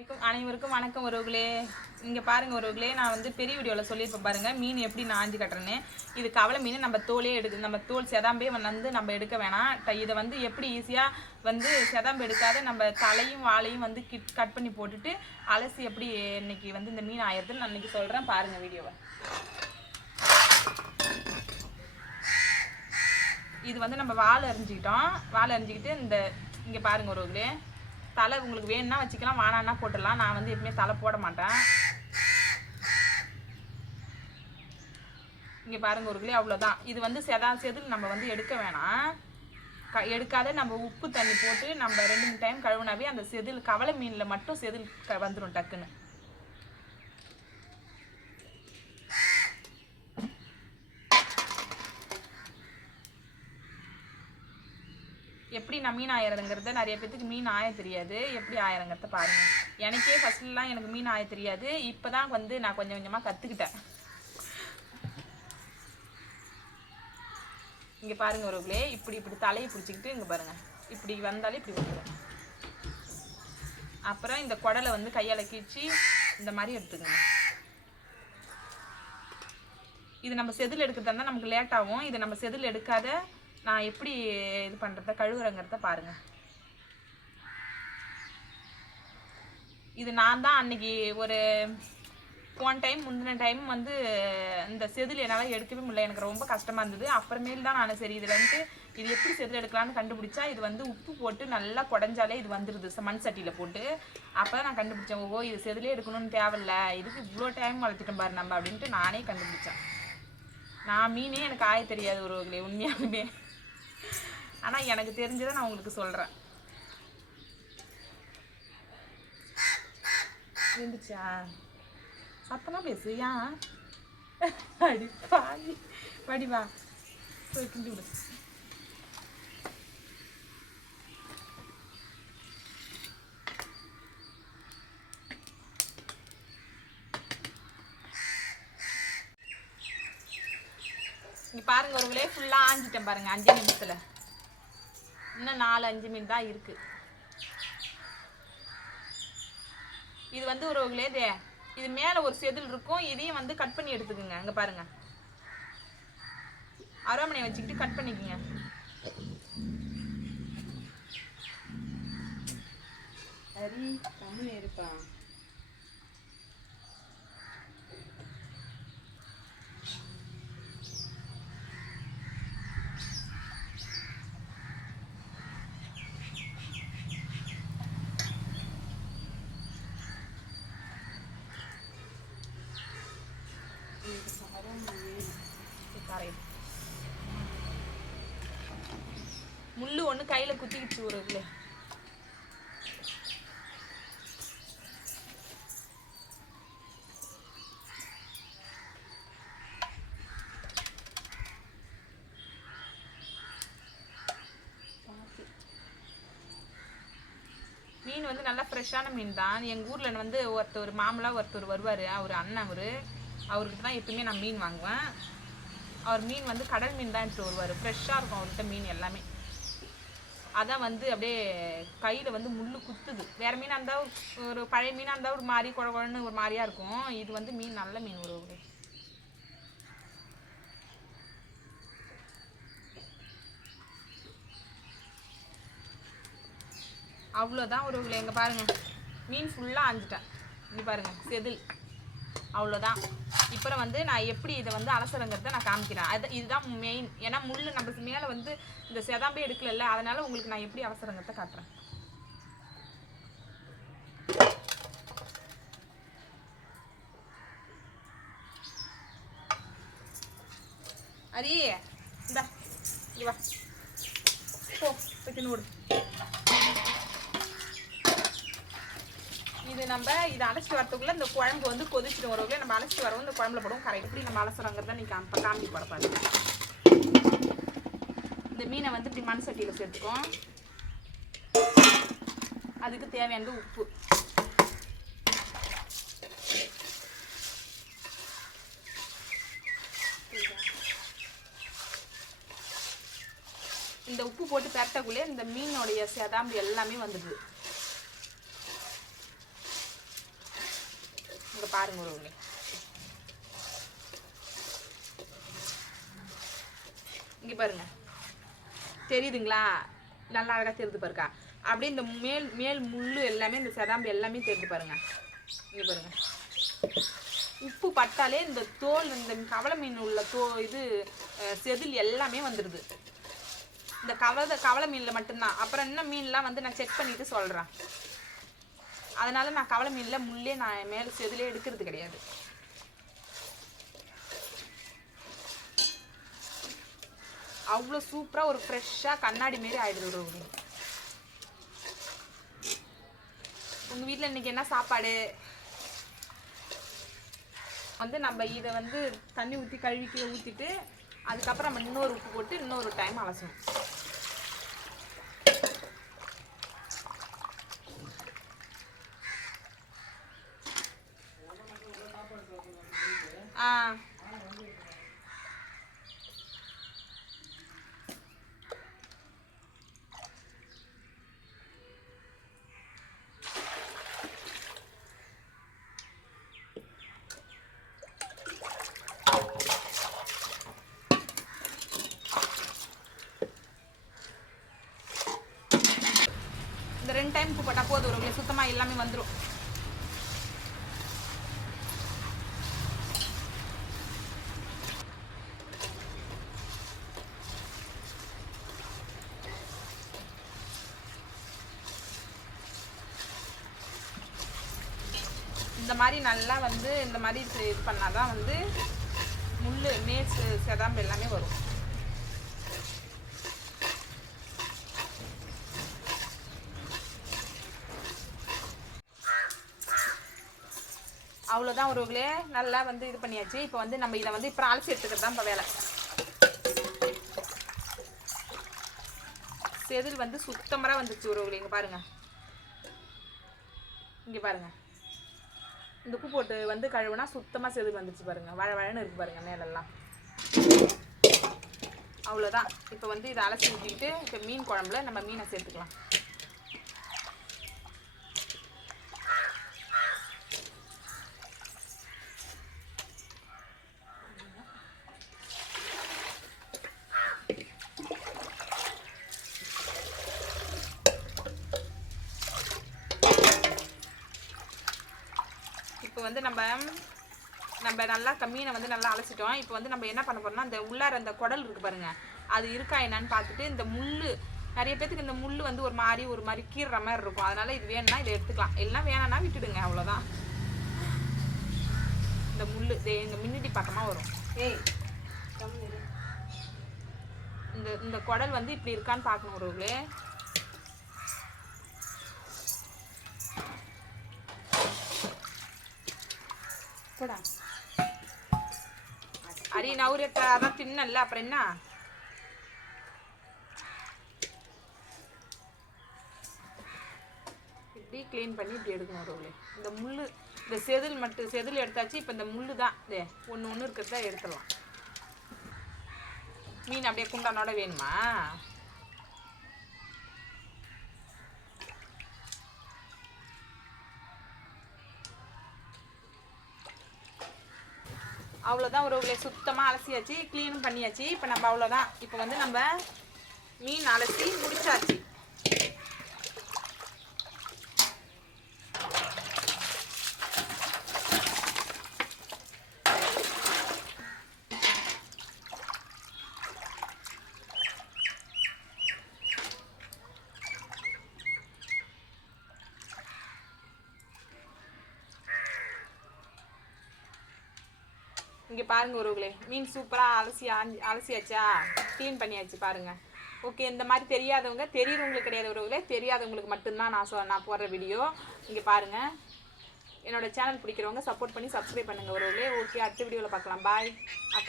அனைவருக்கும் அனைவருக்கும் வணக்கம் உறவுகளே. இங்கே பாருங்கள் உறவுகளே நான் வந்து பெரிய வீடியோவில் சொல்லியிருப்பேன் பாருங்கள் மீன் எப்படி நான் ஆஞ்சு கட்டுறேன்னு. இது கவலை மீன் நம்ம தோலே எடுக்கு நம்ம தோல் செதாம்பே வந்து நம்ம எடுக்க வேணாம். இதை வந்து எப்படி ஈஸியாக வந்து செதாம்பு எடுக்காத நம்ம தலையும் வாழையும் வந்து கிட் கட் பண்ணி போட்டுட்டு அலசி எப்படி இன்னைக்கு வந்து இந்த மீன் ஆயிடுதுன்னு நான் இன்றைக்கி சொல்கிறேன் பாருங்கள் வீடியோவை. இது வந்து நம்ம வாழை அறிஞ்சிக்கிட்டோம் வாழை அறிஞ்சிக்கிட்டு இந்த இங்கே பாருங்கள் உறவுகளே. தலை உங்களுக்கு வேணும்னா வச்சுக்கலாம் வானான்னா போட்டுடலாம். நான் வந்து எப்பவுமே தலை போட மாட்டேன். இங்கே பாருங்க உறவுகளே அவ்வளோதான் இது வந்து செதா செதில் நம்ம வந்து எடுக்க வேணாம். க எடுக்காத நம்ம உப்பு தண்ணி போட்டு நம்ம ரெண்டு மூணு டைம் கழுவுனாவே அந்த செதில் கவலை மீனில் மட்டும் செதில் க வந்துடும் டக்குன்னு. எப்படி நான் மீன் ஆயிரங்கிறத நிறைய பேத்துக்கு மீன் ஆய தெரியாது. எப்படி ஆயிரங்கிறத பாருங்க. எனக்கே ஃபர்ஸ்ட்லாம் எனக்கு மீன் ஆய தெரியாது. இப்போதான் வந்து நான் கொஞ்சம் கொஞ்சமாக கற்றுக்கிட்டேன் இங்கே பாருங்க உறவுகளே இப்படி இப்படி தலையை பிடிச்சிக்கிட்டு இங்கே பாருங்க. இப்படி வந்தாலே இப்படி வந்துடும் அப்புறம் இந்த குடலை வந்து கையால் கீழ்ச்சி இந்த மாதிரி எடுத்துக்கங்க. இது நம்ம செதில் எடுக்கிறதா இருந்தால் நமக்கு லேட் ஆகும். இது நம்ம செதில் எடுக்காத நான் எப்படி இது பண்ணுறத கழுவுறங்கிறத பாருங்கள் இது நான் தான் அன்னைக்கு ஒரு போன டைம் முந்தின டைம் வந்து இந்த செதில் என்னால் எடுக்கவே முடியல. எனக்கு ரொம்ப கஷ்டமாக இருந்தது. அப்புறமேல் தான் நான் சரி இதில் வந்துட்டு இது எப்படி செதில் எடுக்கலாம்னு கண்டுபிடிச்சா இது வந்து உப்பு போட்டு நல்லா குடஞ்சாலே இது வந்துடுது மண் சட்டியில் போட்டு. அப்போ தான் நான் கண்டுபிடிச்சேன் ஓ இது செதிலே எடுக்கணும்னு தேவையில்ல. இதுக்கு இவ்வளோ டைம் வளர்த்துட்டேன் பாரு நம்ம அப்படின்ட்டு நானே கண்டுபிடிச்சேன். நான் மீனே எனக்கு ஆய தெரியாது ஒருவர்களே உண்மையாலுமே. ஆனால் எனக்கு தெரிஞ்சதை நான் உங்களுக்கு சொல்கிறேன் இருந்துச்சா சத்தமாக பேசு ஏன் அடி பாவி. போய் கிண்டி விடு. இங்கே பாருங்க ஒருவளே ஃபுல்லாக ஆஞ்சிட்டேன் பாருங்க அஞ்சு நிமிஷத்தில். இன்னும் நாலு அஞ்சு மினிட் தான் இருக்கு. இது வந்து ஒரு தே இது. மேலே ஒரு செதில் இருக்கும் இதையும் வந்து கட் பண்ணி எடுத்துக்கோங்க. அங்கே பாருங்க. அரோமனை வச்சுக்கிட்டு கட் பண்ணிக்கோங்க. சரி தமிழ் இருப்பான் வந்து கையில் குத்திக்கிட்டு ஒரு மீன் வந்து நல்லா ஃப்ரெஷ்ஷான மீன் தான் எங்கள் ஊரில் வந்து ஒருத்தர் மாமலா ஒருத்தர் வருவார். அவர் அண்ணன் அவர். அவர்கிட்ட தான் எப்பயுமே நான் மீன் வாங்குவேன். அவர் மீன் வந்து கடல் மீன் தான் எடுத்துகிட்டு வருவார். ஃப்ரெஷ்ஷாக இருக்கும் அவர்கிட்ட மீன் எல்லாமே. அதான் வந்து அப்படியே கையில் வந்து முள் குத்துது. வேற மீனாக இருந்தால் ஒரு பழைய மீனாக இருந்தால் ஒரு மாதிரி குழ குழன்னு ஒரு மாதிரியா இருக்கும். இது வந்து மீன் நல்ல மீன் ஒரு அவ்வளோதான் ஒரு எங்கே பாருங்க. மீன் ஃபுல்லாக ஆஞ்சிட்டேன் இங்கே பாருங்க. செதில். அவ்வளோதான் இப்போ வந்து நான் எப்படி இதை வந்து அலசரங்கிறத நான் காமிக்கிறேன். அது இதுதான் மெயின் ஏன்னா முள் நம்ம மேலே வந்து இந்த செதாம்பே எடுக்கலல்ல அதனால் உங்களுக்கு நான் எப்படி அவசரங்கிறத காட்டுறேன். அரி இந்தா இவா போ போய் தின்னு இது நம்ம இதை அலசி வரதுக்குள்ள இந்த குழம்பு வந்து கொதிச்சுட்டு வரவங்களே நம்ம அலசி வரவும் இந்த குழம்புல போடுவோம். கரெக்ட் எப்படி நம்ம அலசுறோங்கிறத நீ காமி காமி போட பாருங்க. இந்த மீனை வந்து இப்படி மண் சட்டியில் சேர்த்துக்கோம் அதுக்கு தேவையானது உப்பு. இந்த உப்பு போட்டு பெரட்டக்குள்ளே இந்த மீனுடைய செதாம்பு எல்லாமே வந்துடுது. பாருங்க உறவுகளே இங்க பாருங்க. தெரியுதுங்களா? நல்லா அழகா தெரியுது பாருக்கா. அப்படியே இந்த மேல் மேல் முள்ளு எல்லாமே இந்த செதாம்பு எல்லாமே தெரியுது பாருங்க. இங்க பாருங்க. உப்பு பட்டாலே இந்த தோல் இந்த கவள மீன் உள்ள தோ இது செதில் எல்லாமே வந்துடுது இந்த கவலை கவலை மீனில் மட்டும்தான். அப்புறம் இன்னும் மீன்லாம் வந்து நான் செக் பண்ணிட்டு சொல்கிறேன் அதனால நான் கவலை மீனில் முள்ளே நான் மேலே செதிலே எடுக்கிறது கிடையாது. அவ்வளோ சூப்பராக ஒரு ஃப்ரெஷ்ஷாக கண்ணாடி மாரி ஆயிடுது ஒரு உங்கள் வீட்டில் இன்னைக்கு என்ன சாப்பாடு? வந்து நம்ம இதை வந்து தண்ணி ஊற்றி கழுவிக்கு ஊற்றிட்டு அதுக்கப்புறம் நம்ம இன்னொரு உப்பு போட்டு இன்னொரு டைம் அலசணும். ஆ. இந்த ரெண்டு டைம் உப்பு போட்டால் போதும். உங்களுக்கு சுத்தமாக எல்லாமே வந்துடும் இந்த மாதிரி நல்லா வந்து இந்த மாதிரி இது பண்ணால் தான் வந்து முள் மேல் செதாம்பு எல்லாமே வரும். அவ்வளோதான் உறவுகளே. நல்லா வந்து இது பண்ணியாச்சு. இப்போ வந்து நம்ம இதை வந்து இப்போ அலசி எடுத்துக்கிறது தான் இப்போ வேலை. செதில் வந்து சுத்தமாக வந்துச்சு உறவுகளே. இங்கே பாருங்கள் இங்கே பாருங்கள் இந்த உப்பு போட்டு வந்து கழுவுனா சுத்தமாக செதுக்கு வந்துச்சு பாருங்க. வழ வழன்னு இருக்கு பாருங்கள் மேலெல்லாம். அவ்வளோதான் இப்போ வந்து இதை அலசி ஊற்றிக்கிட்டு இப்போ மீன் குழம்புல நம்ம மீனை சேர்த்துக்கலாம் இப்போ வந்து நம்ம நம்ம நல்லா கம்மியை மீனை வந்து நல்லா அலசிட்டோம். இப்போ வந்து நம்ம என்ன பண்ண போறோம்னா அந்த உள்ளார அந்த குடல் இருக்கு பாருங்க. அது இருக்கா என்னன்னு பார்த்துட்டு இந்த முள் நிறைய பேத்துக்கு இந்த முள் வந்து ஒரு மாதிரி ஒரு மாதிரி கீறுற மாதிரி இருக்கும். அதனால இது வேணும்னா இதை எடுத்துக்கலாம். எல்லாம் வேணாம்னா விட்டுடுங்க அவ்வளோதான் இந்த முள் இதே இந்த மின்னிட்டி பக்கமாக வரும். ஏய் இந்த இந்த குடல் வந்து இப்படி இருக்கான்னு பார்க்கணும் ஒருவர்களே போடா. அரி நவுரட்ட அதான் தின்னல அப்புறம் என்ன? இப்படி க்ளீன் பண்ணி இப்படி எடுக்கணும் ரோலே இந்த முள்ளு இந்த செதில் மட்டும் செதில் எடுத்தாச்சு இப்போ இந்த முள்ளு தான். இதே ஒன்று ஒன்று இருக்கிறத எடுத்துடலாம். மீன் அப்படியே குண்டானோட வேணுமா? அவ்வளோதான் ஒரு சுத்தமாக அலசியாச்சு க்ளீனும் பண்ணியாச்சு. இப்போ நம்ம அவ்வளோதான் இப்போ வந்து நம்ம மீன் அலசி முடிச்சாச்சு. இங்கே பாருங்க உறவுகளே மீன் சூப்பராக அலசி அலசியாச்சா? க்ளீன் பண்ணியாச்சு பாருங்க. ஓகே இந்த மாதிரி தெரியாதவங்க தெரியுறவங்களுக்கு கிடையாது உறவுகளே தெரியாதவங்களுக்கு மட்டும்தான் நான் சொ நான் போடுற வீடியோ இங்கே பாருங்க. என்னோட சேனல் பிடிக்கிறவங்க சப்போர்ட் பண்ணி சப்ஸ்கிரைப் பண்ணுங்க உறவுகளே. ஓகே அடுத்த வீடியோவில் பார்க்கலாம். பாய் அக்கா